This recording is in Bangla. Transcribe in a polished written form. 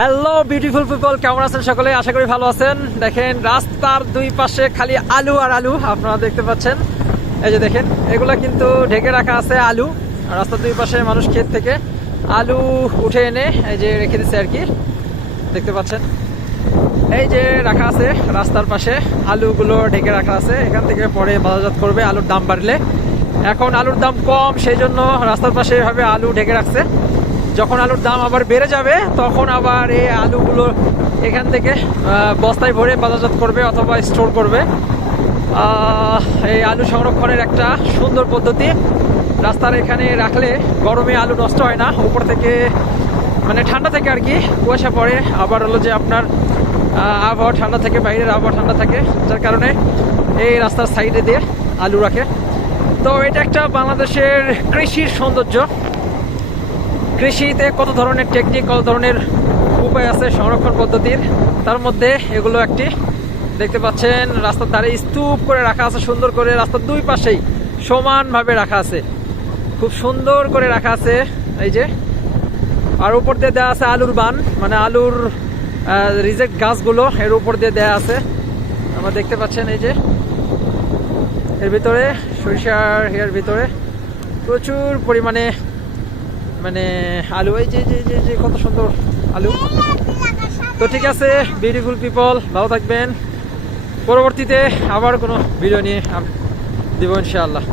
হ্যালো বিউটিফুল পিপল, কেমন আছেন সকলে? আশা করি ভালো আছেন। দেখেন রাস্তার দুই পাশে খালি আলু আর আলু আপনারা দেখতে পাচ্ছেন। এই যে দেখেন, এগুলা কিন্তু ঢেকে রাখা আছে আলু। রাস্তার দুই পাশে মানুষ ক্ষেত থেকে আলু উঠে এনে এই যে রেখে দিচ্ছে আর কি, দেখতে পাচ্ছেন। এই যে রাখা আছে রাস্তার পাশে আলুগুলো ঢেকে রাখা আছে, এখান থেকে পরে বাজারজাত করবে আলুর দাম বাড়লে। এখন আলুর দাম কম, সেই জন্য রাস্তার পাশে এভাবে আলু ঢেকে রাখছে। যখন আলুর দাম আবার বেড়ে যাবে তখন আবার এই আলুগুলো এখান থেকে বস্তায় ভরে বাজারজাত করবে অথবা স্টোর করবে। এই আলু সংরক্ষণের একটা সুন্দর পদ্ধতি। রাস্তার এখানে রাখলে গরমে আলু নষ্ট হয় না, উপর থেকে মানে ঠান্ডা থেকে আর কি কুয়াশা পড়ে, আবার হলো যে আপনার আবহাওয়া ঠান্ডা থাকে, বাইরের আবহাওয়া ঠান্ডা থাকে, যার কারণে এই রাস্তার সাইডে দিয়ে আলু রাখে। তো এটা একটা বাংলাদেশের কৃষির সৌন্দর্য। কৃষিতে কত ধরনের টেকনিক, কত ধরনের উপায় আছে সংরক্ষণ পদ্ধতির, তার মধ্যে এগুলো একটি। দেখতে পাচ্ছেন রাস্তার ধারে স্তূপ করে রাখা আছে, সুন্দর করে রাস্তার দুই পাশেই সমানভাবে রাখা আছে, খুব সুন্দর করে রাখা আছে। এই যে আর উপর দিয়ে দেওয়া আছে আলুর বান, মানে আলুর রিজেক্ট গাছগুলো এর উপর দিয়ে দেওয়া আছে। আমরা দেখতে পাচ্ছেন এই যে এর ভিতরে সরিষার এর ভিতরে প্রচুর পরিমাণে মানে আলু। এই যে যে যে কত সুন্দর আলু। তো ঠিক আছে বিউটিফুল পিপল, ভালো থাকবেন। পরবর্তীতে আবার কোনো ভিডিও নিয়ে দিব ইনশাআল্লাহ।